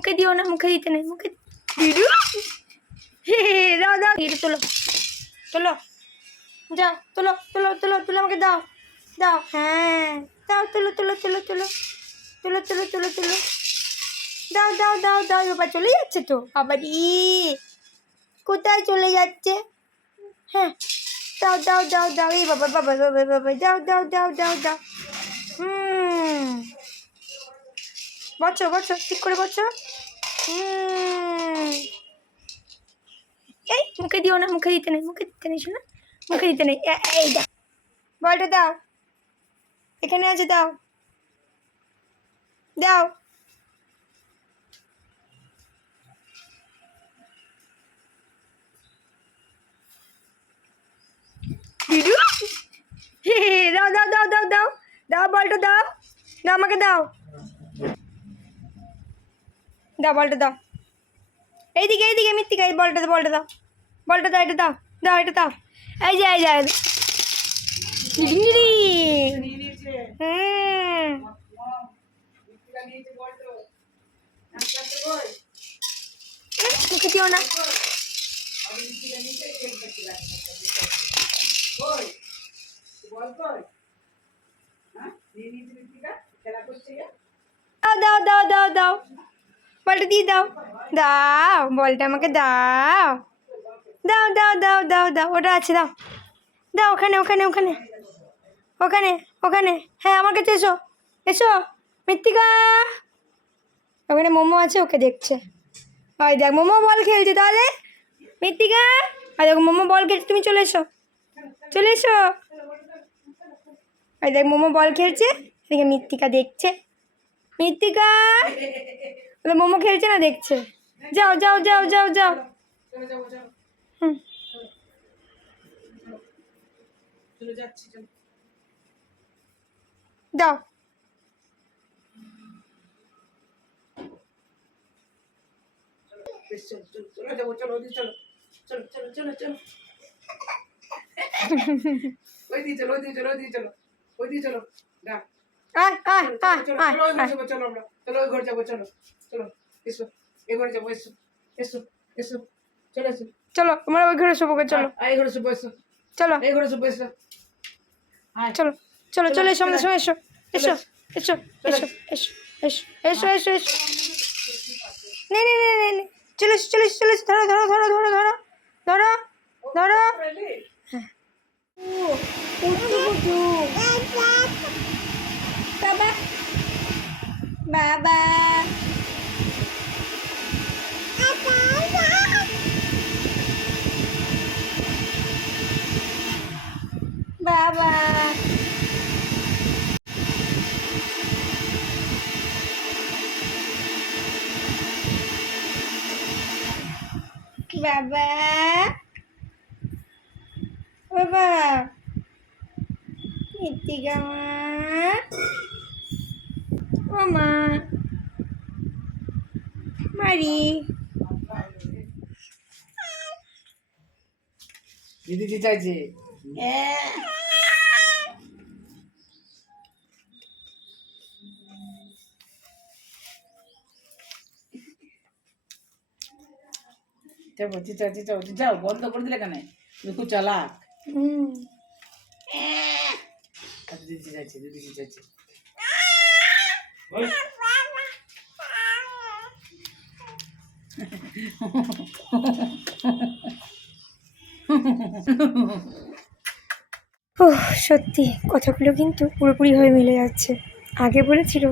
মুখে দিও না, মুখে দিতে নেই, মুখে দিদু দাও দাও, এটা তোলো তোলো, যাও তোলো তোলো তোলো তোলো, আমাকে দাও দাও, হ্যাঁ দাও, তোলো তোলো তোলো তোলো তোলো তোলো তোলো তোলো, দাও দাও দাও দাও, বাবা চলে যাচ্ছে তো, আবার কোথায় চলে যাচ্ছে, হ্যাঁ দাও দাও দাও দাও, এই বাবা বাবা বাবা বাবা, দাও দাও দাও দাও দাও, বসো বসো, ঠিক করে বসো, এই মুখে দিও না, মুখে দিতে নেই, মুখে দিতে নেই, শোনা মুখে দিতে নেই, এই দাও বলটা দাও, এখানে আছে, দাও দাও, দিদু দাও দাও দাও দাও দাও দাও, বলটা দাও দাও, আমাকে দাও দাও, বলটা দাও, এইদিকে এইদিকে মৃত্তিকা, এই বলটা দাও, বলটা দাও, বলটা দাও, এটা দাও দাও, এটা দাও, এই যে এই যে মুখে দিও না, দাও দাও দাও দাও দাও, বলটা দিয়ে দাও, দাও বলটা আমাকে দাও দাও দাও দাও দাও দাও, ওটা আছে, দাও দাও, ওখানে ওখানে ওখানে ওখানে ওখানে, হ্যাঁ আমার কাছে এসো এসো, মৃত্তিকা ওখানে মোমো আছে, ওকে দেখছে, ওই দেখ মোমো বল খেলছে, তাহলে মৃত্তিকা আর দেখো মোমো বল খেলছে, তুমি চলে এসো চলে এসো, ওই দেখ মোমো বল খেলছে, এদিকে মৃত্তিকা দেখছে, মৃত্তিকা মোমো খেলছে না, দেখছে, যাও যাও যাও যাও যাও, দাও আয় আয় আয় আয় আয়, চলো তোমরা ওই ঘরে শোবো, চলো চলো চলো চলো চলো, এসো আমাদের সঙ্গে, এসো এসো এসো এসো এসো এসো এসো এসো এসো, নে নে নে নে নে, চলে এসো চলে এসো চলে এসো, ধরো ধরো ধরো ধরো ধরো ধরো ধরো, হ্যাঁ বাবা বাবা বাবা, বাবা বাবা, মৃত্তিকা মা, ও মা মারি, দিদি কি চাইছে? যাও বন্ধ করে দিলে কেন? তুমি খুব চালাক। দিদি চাইছে, দিদি কি চাইছে? ও সত্যি কথাগুলো কিন্তু পুরোপুরিভাবে মিলে যাচ্ছে। আগে বলেছিল,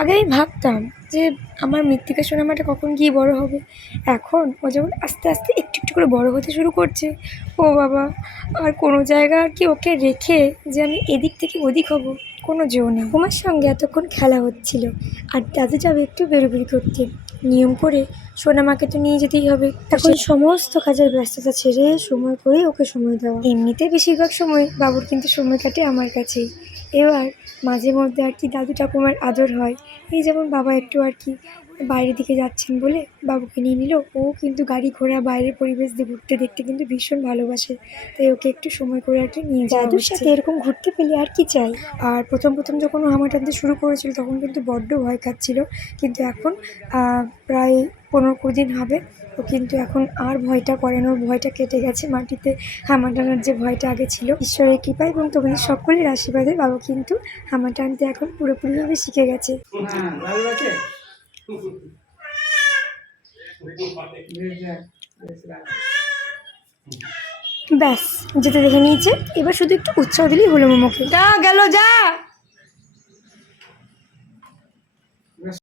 আগে আমি ভাবতাম যে আমার মৃত্তিকা সোনামাটা কখন গিয়ে বড় হবে, এখন ও যখন আস্তে আস্তে একটু একটু করে বড় হতে শুরু করছে, ও বাবা আর কোনো জায়গা আর কি ওকে রেখে যে আমি এদিক থেকে ওদিক হব কোনো জো নেই। তোমার সঙ্গে এতক্ষণ খেলা হচ্ছিল আর দাদু যাবে একটু বেরোবেরি করতে, নিয়ম করে সোনামাকে তো নিয়ে যেতেই হবে। এখন সমস্ত কাজের ব্যস্ততা ছেড়ে সময় করে ওকে সময় দেওয়া। এমনিতে বেশিরভাগ সময় বাবুর কিন্তু সময় কাটে আমার কাছেই। এবার মাঝে মধ্যে আর কি দাদু ঠাকুমার আদর হয়, এই যেমন বাবা একটু আর কি বাইরের দিকে যাচ্ছেন বলে বাবুকে নিয়ে নিল। ও কিন্তু গাড়ি ঘোড়া বাইরের পরিবেশ দিয়ে ঘুরতে দেখতে কিন্তু ভীষণ ভালোবাসে, তাই ওকে একটু সময় করে আর কি নিয়ে যাওয়া হচ্ছে। সাথে এরকম ঘুরতে পেলে আর কি চাই। আর প্রথম যখন ও হামা টানতে শুরু করেছিল তখন কিন্তু বড্ড ভয় খাচ্ছিল, কিন্তু এখন প্রায় 15-20 দিন হবে ও কিন্তু এখন আর ভয়টা করে না। ওর ভয়টা কেটে গেছে। মাটিতে হামা টানার যে ভয়টা আগে ছিল, ঈশ্বরের কৃপায় এবং তোমাদের সকলের আশীর্বাদে বাবু কিন্তু হামা টানতে এখন পুরোপুরিভাবে শিখে গেছে। হ্যাঁ লালু আছে বেশ, যা, বেশ, রাখ। ব্যাস যেতে দেখে নিয়েছে, এবার শুধু একটু উৎসাহ দিলেই হলো মোমোকে। যা গেল যা।